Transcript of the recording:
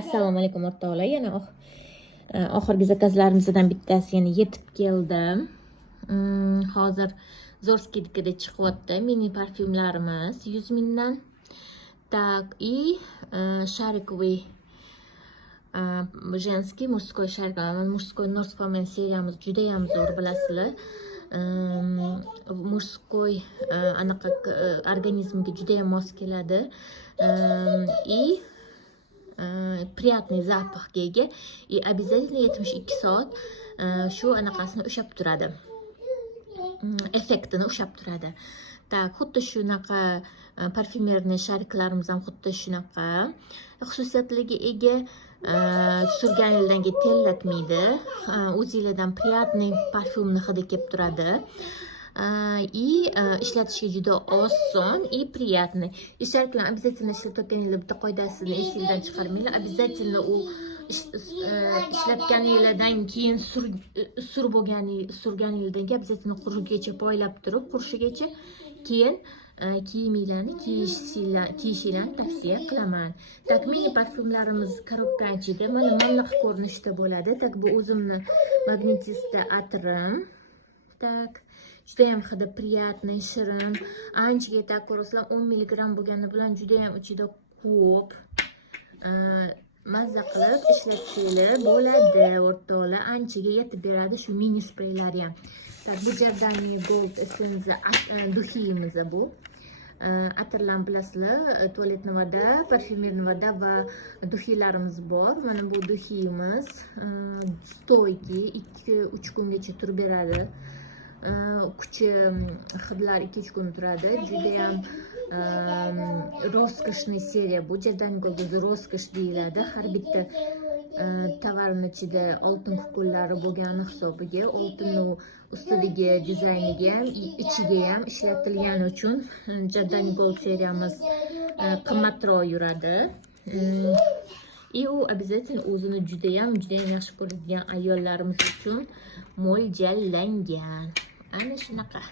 Assalomu alaykum o'rtoqlar. Yana oxirgi zakazlarimizdan bittasi yana yetib keldi. Hozir Zorskidkada chiqyapti mini parfyumlarimiz 100 mingdan. Так, и шариковый женский, мужской шариковый, мужской North Woman seriyamiz juda ham zo'r bilasizlar. Мужской anaqa organizmga juda ham mos keladi. И приятный запахga ega и обязательно 72 soat shu anaqasini ushlab turadi. Effektini ushlab turadi. Так, xuddi shunaqa parfyumerniy shariklarimiz ham xuddi shunaqa xususiyatlarga ega. Surganingizdan terlatmaydi. O'zingizdan приятный parfyumni hidi kelib turadi. И ishlatishga juda oson и приятный. Shariklarni обязательно ishlatganingizda bitta qoidasini esingizdan chiqarmanglar. Обязательно u ishlatganingizdan keyin surganingizdan keyin обязательно qurishgacha poylab turib, qurishigacha keyin kiyimlarni kiyishinglarni tavsiya qilaman. Tak, mini parfyumlarimiz korobkaning ichida mana bunaqa ko'rinishda bo'ladi. Tak, bu o'zimni magnetista atirim. Так, juda ham hidi приятный, shirin. Anchaga tak ko'rasizlar 10 mg bo'lgani bilan juda ham ichida ko'p. Mazza qilib ishlatsanglar bo'ladi o'rtoqlar. Anchaga yetib beradi shu mini spreylar ham. Так, bu Giordani Gold Essence duxiyimiz bu. Atirlar bilasizlar, tualetni voda, parfyumerni voda va duxiylarimiz bor. Mana bu duxiyimiz stoyki 2-3 kungacha turib beradi. Kuchi hidlar 2-3 kun turadi. Juda ham roskoshniy seriya bu. Giordani Gold roskosh deyiladi. Har bitta tovarning ichida oltin kukunlari bo'lgani hisobiga oltinni ustidagi dizayniga ham, ichiga ham ishlatilgani uchun Giordani Gold seriyamiz qimmatroq yuradi. И u обязательно o'zini juda ham yaxshi ko'radigan ayollarimiz uchun mo'ljallangan. Ana shunaqa.